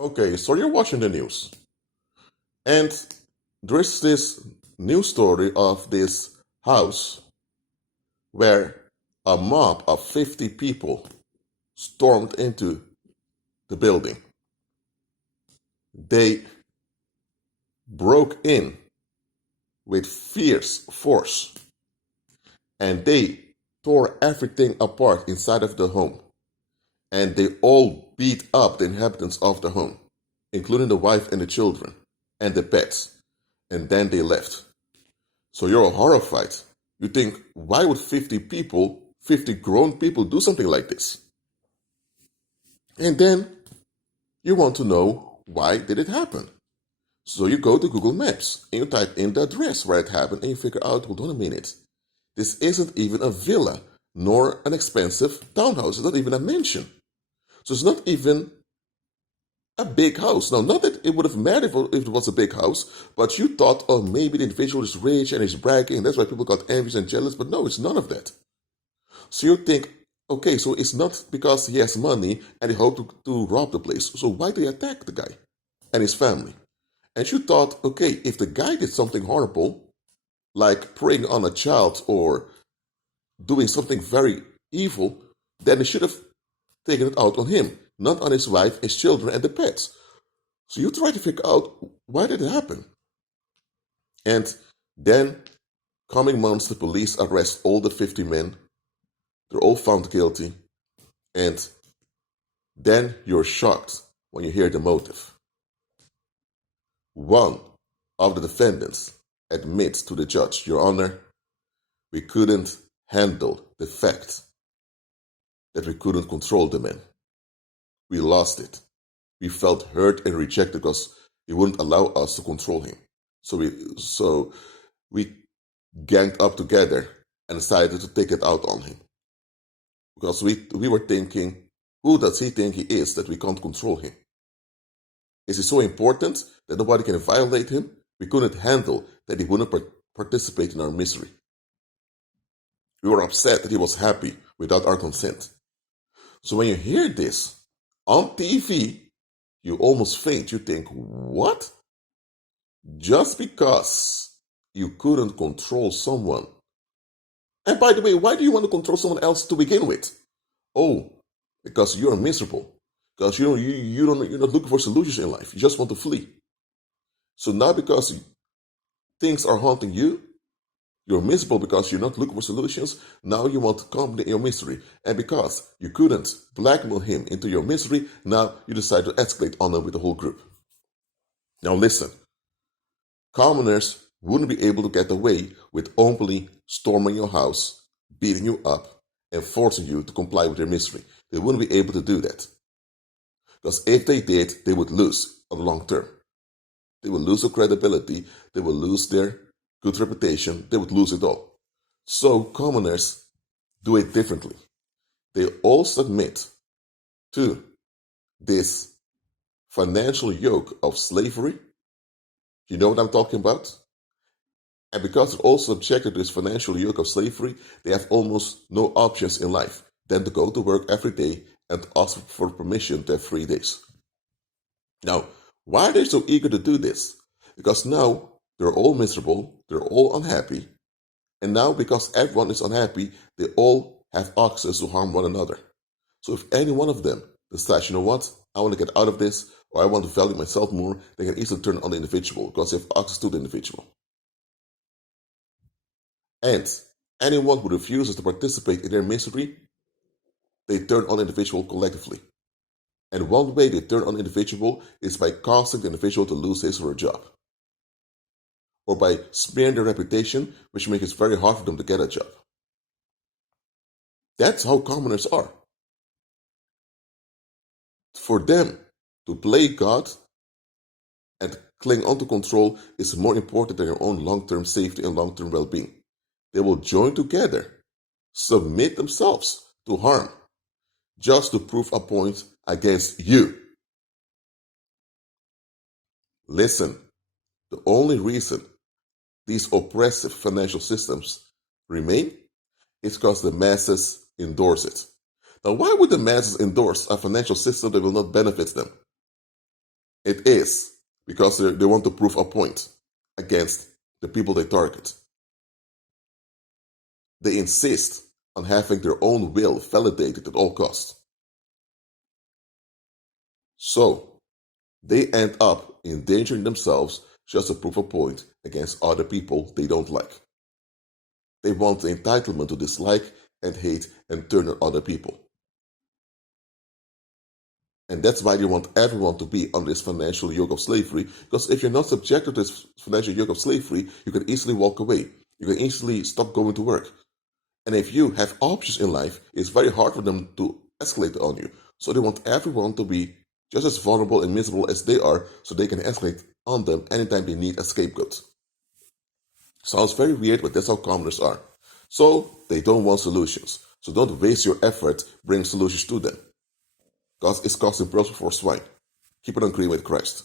Okay, so you're watching the news, and there's this news story of this house where a mob of 50 people stormed into the building. They broke in with fierce force and they tore everything apart inside of the home. And they all beat up the inhabitants of the home, including the wife and the children and the pets. And then they left. So you're horrified. You think, why would 50 people, 50 grown people, do something like this? And then you want to know, why did it happen? So you go to Google Maps and you type in the address where it happened and you figure out, hold on a minute. This isn't even a villa, nor an expensive townhouse. It's not even a mansion. So it's not even a big house. Now, not that it would have mattered if it was a big house, but you thought, oh, maybe the individual is rich and he's bragging, and that's why people got envious and jealous. But no, it's none of that. So you think, okay, so it's not because he has money and he hoped to rob the place. So why do they attack the guy and his family? And you thought, okay, if the guy did something horrible, like preying on a child or doing something very evil, then they should have taken it out on him, not on his wife, his children, and the pets. So you try to figure out, why did it happen? And then, coming months, the police arrest all the 50 men. They're all found guilty. And then you're shocked when you hear the motive. One of the defendants admits to the judge, Your Honor, we couldn't handle the fact that we couldn't control the man. We lost it. We felt hurt and rejected because he wouldn't allow us to control him. So we ganged up together and decided to take it out on him. Because we were thinking, who does he think he is that we can't control him? Is he so important that nobody can violate him? We couldn't handle that he wouldn't participate in our misery. We were upset that he was happy without our consent. So when you hear this on TV, you almost faint. You think, what? Just because you couldn't control someone. And by the way, why do you want to control someone else to begin with? Oh, because you're miserable. Because you're not looking for solutions in life. You just want to flee. So now because things are haunting you, you're miserable because you're not looking for solutions. Now you want to accompany your misery. And because you couldn't blackmail him into your misery, now you decide to escalate on him with the whole group. Now listen, commoners wouldn't be able to get away with openly storming your house, beating you up, and forcing you to comply with their misery. They wouldn't be able to do that. Because if they did, they would lose on the long term. They would lose their credibility, they would lose their good reputation, they would lose it all. So commoners do it differently. They all submit to this financial yoke of slavery. You know what I'm talking about? And because they're all subjected to this financial yoke of slavery, they have almost no options in life than to go to work every day and ask for permission to have 3 days. Now, why are they so eager to do this? Because now they're all miserable, they're all unhappy, and now because everyone is unhappy, they all have access to harm one another. So if any one of them decides, you know what, I want to get out of this, or I want to value myself more, they can easily turn on the individual because they have access to the individual. And anyone who refuses to participate in their misery, they turn on the individual collectively. And one way they turn on the individual is by causing the individual to lose his or her job. Or by smearing their reputation, which makes it very hard for them to get a job. That's how commoners are. For them to play God and cling on to control is more important than their own long-term safety and long-term well-being. They will join together, submit themselves to harm, just to prove a point against you. Listen, the only reason these oppressive financial systems remain is because the masses endorse it. Now, why would the masses endorse a financial system that will not benefit them? It is because they want to prove a point against the people they target. They insist on having their own will validated at all costs. So, they end up endangering themselves just to prove a point against other people they don't like. They want the entitlement to dislike and hate and turn on other people. And that's why they want everyone to be under this financial yoke of slavery, because if you're not subjected to this financial yoke of slavery, you can easily walk away. You can easily stop going to work. And if you have options in life, it's very hard for them to escalate on you. So they want everyone to be just as vulnerable and miserable as they are, so they can escalate on them anytime they need a scapegoat. Sounds very weird, but that's how commoners are. So they don't want solutions. So don't waste your effort bringing solutions to them, because it's costing pearls before swine. Keep it on green with Christ.